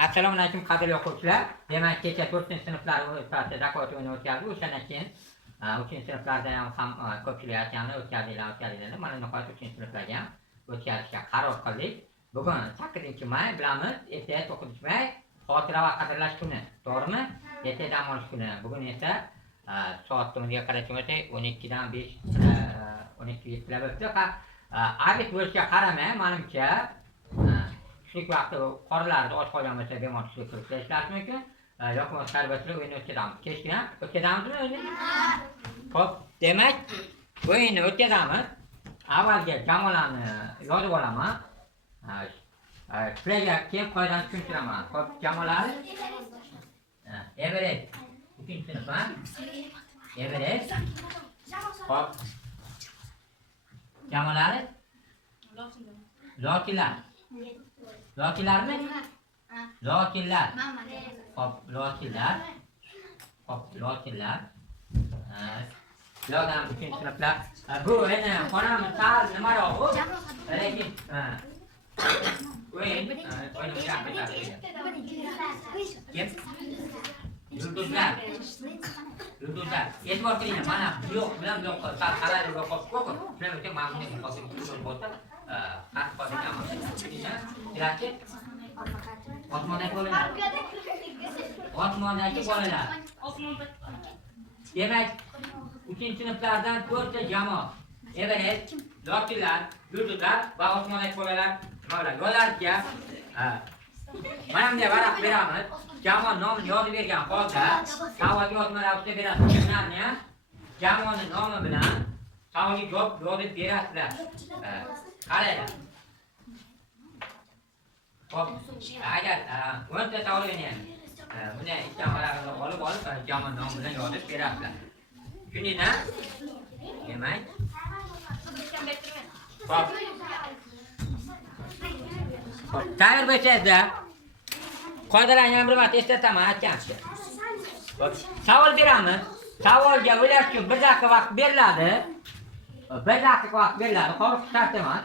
Assalomu alaykum qadrli o'quvchilar. Demak, kecha 4-sinflar o'rtasida zakot o'yini o'tkazdik. O'shandan keyin 3-sinflarda ham ko'pchilik aytgandi, o'tkazinglar. Mana nihoyat 3-sinflarga ham o'tkazishga qaror qildik. Bugun 8-may bilamiz, ertaga 9-may xotira va qadrlash kuni, to'g'rimi? Ertaga dam olish kuni. Bugun esa soat to'niga qarashim o'tsa 12dan 5 12:07 bo'libdi. Abit bo'lishiga qaramay, menimcha tushlik vaqti qorlarda och qolgan bo'lsa bemalol tushlik qilib ishlash mumkin. Yoqmas tarbiyachilar o'yinni o'tkazamiz. Kechgina o'tkazamizmi o'yinni? Xo'p, demak, o'yinni o'tkazamiz. Avvalgi jamoalarni yozib olaman. Sizlarga keyin qoidani tushuntiraman. Xo'p, jamoalar Everest 3-sinf, Everest. Xo'p. Jamoalar Lokilar. Lokilarmi? Lokilar. Xo'p, lokilar. Xo'p, lokilar. Yo'qdan 3-sinflar. Bu endi xonamiz sal nimaroq bu? Lekin o'yin Yulduzlar. E'tibor qiling, mana yo'q bilan yo'q qaraydi yo'q qo'yib. Shuning uchun men buni hozir tushunib bo'lsa, xat qolgan. Kerakki? Osmondagi bolalar. Osmondagi bolalar. Demak, 3-sinflardan 4 ta jamoa. Everest, Lokilar, Yulduzlar va osmondagi bolalar. Yo'llarga mana bunday varaq beramiz. Jamoa nomini yozib bergan holda savol yozmalar ustida berasiz. Ularni jamoaning nomi bilan savolga javob yozib berasizlar. Qaranglar. Xo'p, agar 10 ta savol o'ynaymiz. Buni jamoalarni olib jamoa nomi bilan yozib berasizlar. Tushundingmi? Demak. Xo'p. Tayyor bo'lsangizda qoidalarni ham bir marta eslataman, aytgancha. Savol beramiz. Savolga o'ylash uchun 1 daqiqa vaqt beriladi. 1 daqiqa vaqt beriladi. Xo'p, shart emas.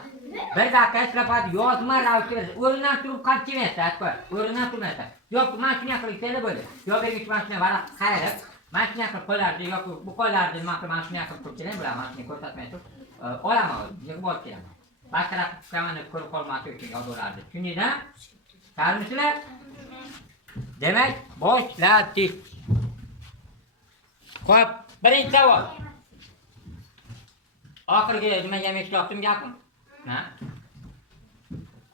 1 daqiqa ishlab yozma ravishda o'rnidan turib qolib kelmaysiz, aytib. O'rnidan turmaysiz. Yo'q, men shunday qilib kelib bo'ldi. Yo'q, bergich mashina varaq qayrib, mashina qilib qo'ylardi yoki bu qo'ylardi, men shunday qilib kelib bilaman, mashina ko'rsatmay turib olaman, yig'ib olib kelaman. Başkalar kuşamını korup olması için yollardı. Çünkü ne? Sarmışlar. Demek boşladık. Hop, birinci savol. Oxirgi nima yemek yoqdim gapim. Ha?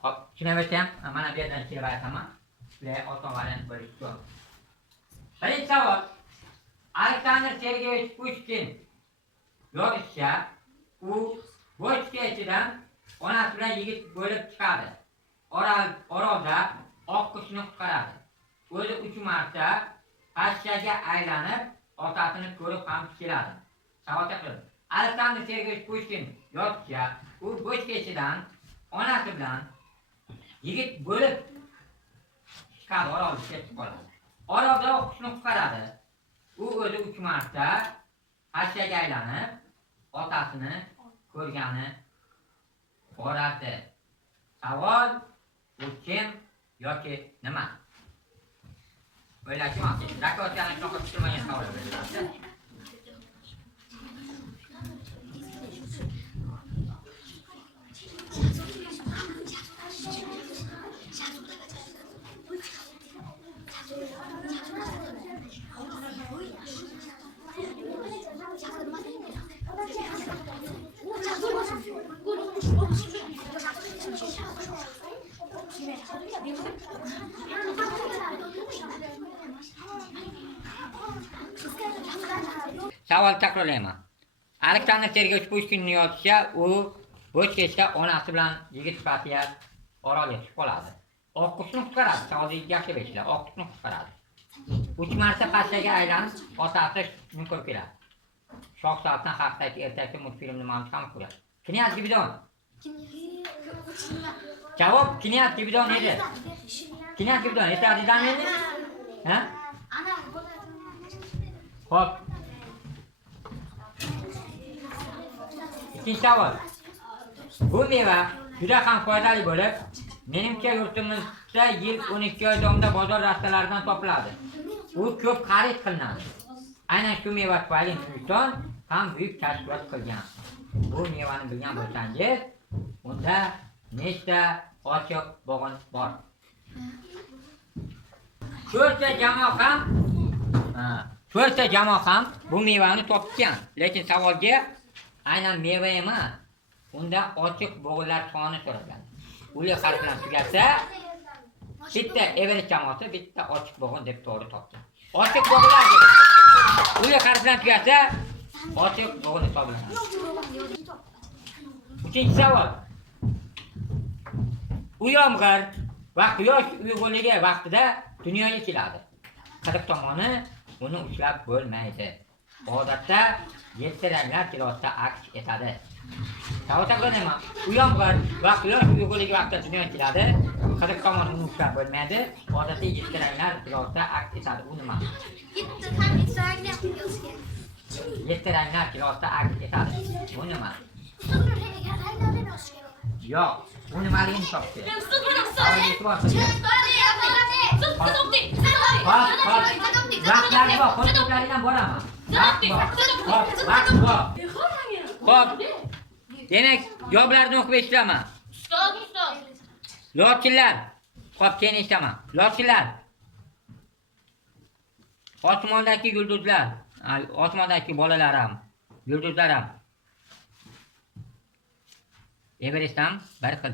Hop, tushunavetsam, mana bu yerdan kelib aytaman. Sizlar oson variant bo'lishdi. Birinchi savol. Aleksandr Sergeyevich Pushkin yozishcha u bochka ichidan onasi bilan yigit bo'lib chiqadi. Orolda oq qushni qutqaradi. O'zi 3 marta pashshaga aylanib, otasini ko'rib ham keladi. Savol qilib. Aleksandr Sergeyevich Pushkin yozishcha, u bochka ichidan onasi bilan yigit bo'lib chiqadi, orolga ketib qoladi. Orolda oq qushni qutqaradi. U o'zi 3 marta pashshaga aylanib, otasini ko'rgani boradi. Savol bu kim yoki nima? O'ylashim mumkin. Zakotlarni to'qib tushirmagan savol beriladi. Savol takrorlayman. Aleksandr Sergeyevich Pushkinni yozishcha, u bochkada onasi bilan yigit sifatida orolga tushib qoladi. Oq qushni qutqaradi. Savolni yaxshi bilinglar. Oq qushni qutqaradi. 3 marta pashshaga aylanib, otasini ko'rib keladi. Shohsabdan haqdagi ertakchi multfilmni mana ham ko'radi. Knyaz Gibidon. Javob Knyaz Gibidon edi. Knyaz Gibidon aytadidan edi? Ha? Xo'p. Ikkinchi savol. Bu meva juda ham foydali bo'lib, Menimcha yurtimizda yil 12 oy davomida bozor rastalaridan topiladi. U ko'p xarid qilinadi. Aynan shu meva tufayli Hindiston ham buyuk kashfiyot qilgan. Bu mevani bilgan bo'lsangiz, unda nechta ochiq bo'g'in bor? To'rtta jamoa ham bu mevani topgan. Lekin savolga aynan meva emas, unda ochiq bo'g'inlar soni so'ralgan. Ular harf bilan tugasa, bitta Everest jamoasi bitta ochiq bo'g'in deb to'g'ri topdi. Ochiq bo'g'inlar dedi. Ular harf bilan tugasa, ochiq bo'g'in hisoblanadi. Uchinchi savol. U yomg'ir va quyosh uyg'unligi vaqtida dunyoga keladi. Qidiq tomoni uni ushlab bo'lmaydi. Odatda 7 ranglar qiyosida aks etadi. Savol takrorlayman. U yomg'ir va quyosh uyg'unligi vaqtida dunyoga keladi. Qidiq tomoni uni ushlab bo'lmaydi. Odatda 7 ranglar qiyosida aks etadi. U nima? 7 ranglar qiyosida aks etadi. Bu nima? Yo'q. U nimaligini topdi. Vaqtlarga bor, qo'ltiqlaridan boraman. Vaqt bor. Xo'p. Demak, javoblarni o'qib eshitaman. Lochilar. Xo'p, keyin eshitaman. Lochilar. Osmondagi yulduzlar, osmondagi bolalar ham, yulduzlar ham. Everest ham bir xil.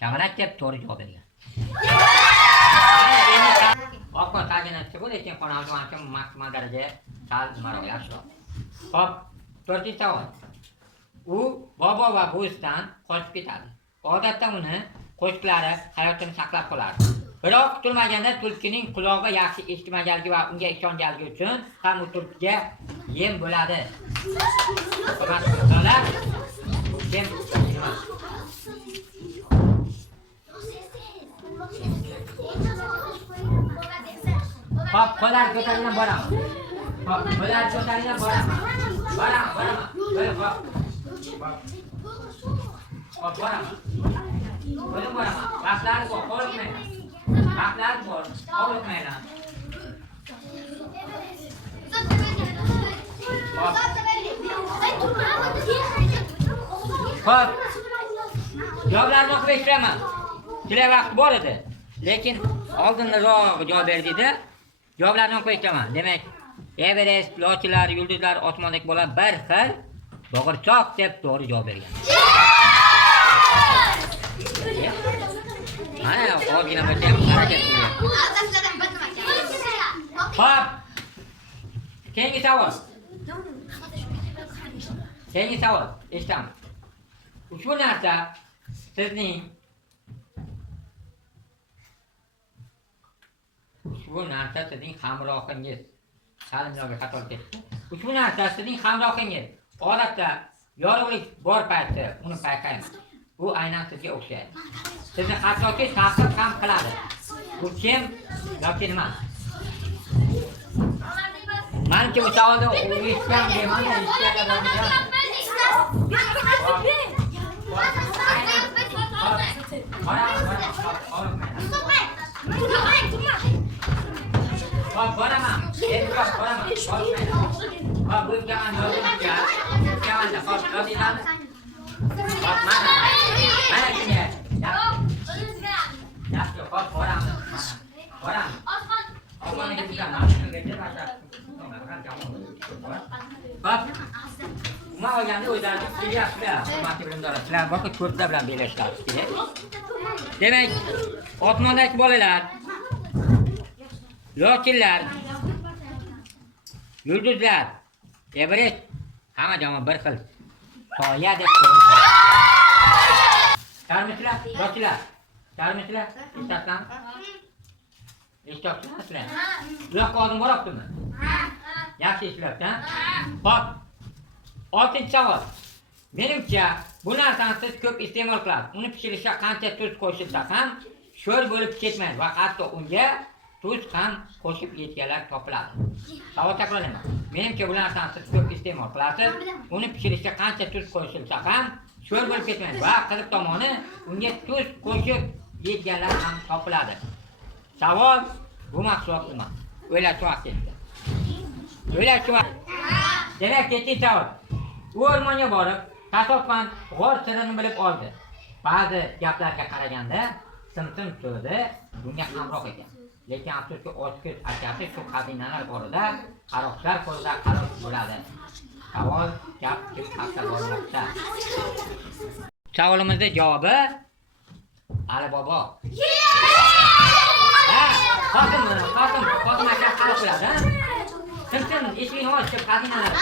Kamalak deb to'g'ri javob bergan. Oqqa ta'ginatchi bu lekin qonunchi ham maksimal daraja sal nimaroq yaxshiroq. Xo'p, 4-savol. U bobo va buvisidan qochib ketadi. Odatda uni qo'shiqlari hayotini saqlab qolardi. Biroq kutilmaganda tulkining qulog'i yaxshi eshitmaganligi va unga ishonganligi uchun ham u tulkiga yem bo'ladi. Yem nima? Hop, qo'llar ko'tarilgan boraman. Hop, qo'llar ko'tarilgan boraman. Boraman. Böyle hop. Hop, boraman. Böyle boraman. Vaqtlar bor, qo'rqmayman. Vaqtlar bor, qo'rqmayman. Hop. Javoblarni o'qib eshitaman. Sizlar vaqt bor edi. Lekin oldinroq javob berdinglar. Javoblarni o'qib eshitaman. Demak, Everest, lochilar, yulduzlar, osmondagi bola bir xil bo'g'irchoq deb to'g'ri javob bergan. Mana ozgina bo'lsa ham harakat qilyapti. Hop. Keyingi savol. Keyingi savol. Eshitaman. Ushbu narsa sizning hamrohingiz. Salimlarga xato ketdi. Ushbu narsa sizning hamrohingiz. Odatda yorug'lik bor payti uni payqaymiz. Bu aynan sizga o'xshaydi. Sizni hattoki ta'qib ham qiladi. Bu kim yoki nima? Menimcha bu savolda eshitgan deyman-da, eshitganlar bo'lgan. Boraman. E'tirof boraman. Hop, bu jamoa yozilgan. Jamoada hop, yozilgan. Hop, mana shunga. Yaxshi, hop, boraman. Boraman. Osmonga chiqaman. Mana shunga chiqaman. Hop. Nima olganda o'zlaringiz kelyapsizlar, hurmatli bilimdorlar. Sizlar boshqa ko'plar bilan bellashishlaringiz kerak. Demak, osmondagi bolalar, lochilar, yulduzlar, Everest hamma jamoa bir xil. Soya deb qo'yilgan. Charmislar, lochilar. Charmislar, ishlatgan. Eshitayapsizlar? Uyoqqa oldin boribdimi? Yaxshi ishlabdi, ha? Hop. 6-savol. Menimcha, bu narsani siz ko'p iste'mol qilasiz. Uni pishirishga qancha tuz qo'shilsa ham sho'r bo'lib ketmaydi va hatto unga tuz ham qo'shib yetganlar topiladi. Savol takrorlayman. Menimcha, bu narsani siz ko'p iste'mol qilasiz. Uni pishirishga qancha tuz qo'shilsa ham sho'r bo'lib ketmaydi. Va qiziq tomoni unga tuz qo'shib yeydiganlar ham topiladi. Savol bu mahsulot nima? O'ylashyapti. Demak, ketdik savol. U o'rmonga borib, tasodifan g'or sirini bilib oldi. Ba'zi gaplarga qaraganda simsim so'zi bunga hamroh ekan. Lekin afsuski ochko'z akasi shu xazinalar borida qaroqchilar qo'lida qaroq bo'ladi. Savol gap kim haqda bormoqda? Savolimizning javobi Ali Bobo. Qosim aka qaroq bo'ladi. Simsim eshigini ochib xazinalar.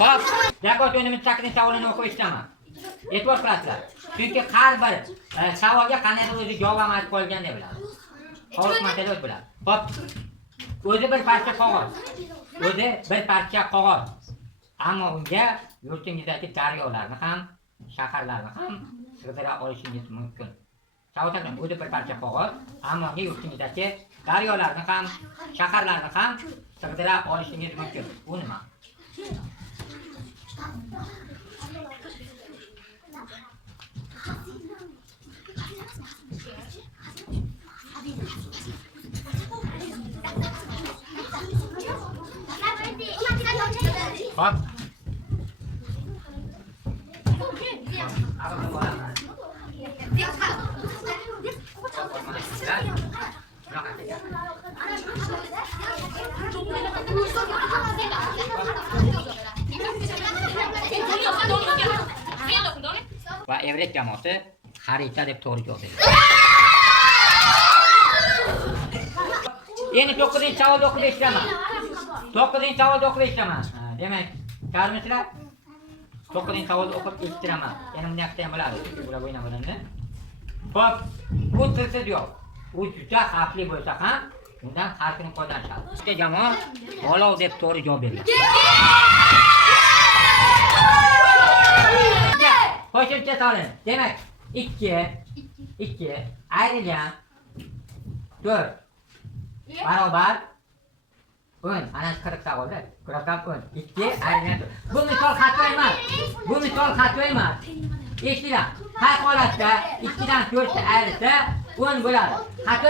Xo'p, zakot o'yinimiz chaqning savolini o'qib eshitaman. E'tibor qilasizlar. Chunki har bir savolga qandaydir o'zi javob aytib qolgan deb biladi. Hozir masala bo'ladi. Xo'p. O'zi bir parcha qog'oz. Ammo unga yurtingizdagi daryolarni ham, shaharlarni ham sig'dira olishingiz mumkin. Savol taqdim, o'zi bir parcha qog'oz, ammo unga yurtingizdagi daryolarni ham, shaharlarni ham sig'dira olishingiz mumkin. Bu nima? Hop. Va Everest jamoasi xarita deb to'g'ri javob berdi. Endi 9-savolni o'qib eshitaman. 9-savolni o'qib eshitaman. Demak, ko'rmisizlar? 9-savolni o'qib eshitiraman. Yana bunday qilsa ham bo'ladi. Bular o'ynamaganni. Xo'p, bu tilsiz yo'q. U juda xavfli bo'lsa ham, undan har kuni foydalanishadi. Ikkita jamoa olov deb to'g'ri javob bergan. Qo'shimcha soling. Demak, 2 ayrilgan 4 barobar 10. Ana 40 savolda. Ko'rasam 10. 2 ayrilgan 4. Bu misol xato emas. Eshitinglar. Har holatda 2 dan 4 ayrilsa 10 bo'ladi. Xato